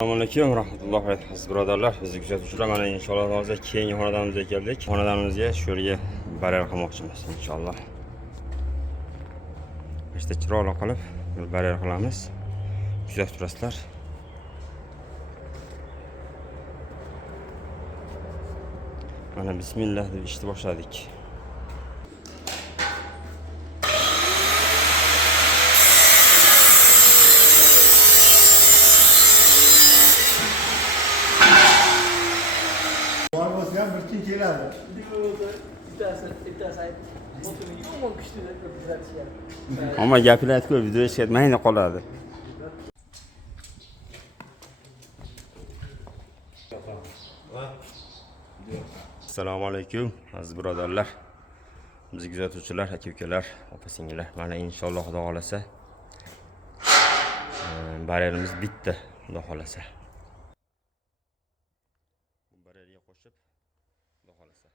Assalomu alaykum rahmatullohi va barakatuh birodarlar. Bizni kuzatuvchilar, mana inshaalloh hozir keyingi xonadonimizga keldik. Xonadonimizga shu yerga barel qilmoqchimiz inshaalloh. İşte chiroyli qilib bir barel qilamiz. Kuzatib turasizlar. Mana bismillah deb ishni boshladik. Varmasından bütün keladi. Ama gapiryapti-ku, video chekmaydi qoladi. Assalomu alaykum aziz birodarlar. Bizni kuzatuvchilar, aka-ukalar, opa-singillar. Mana inshaalloh Xudo xolasa barelimiz bitdi, Xudo xolasa. Barelga qo'shib Xudo xolasa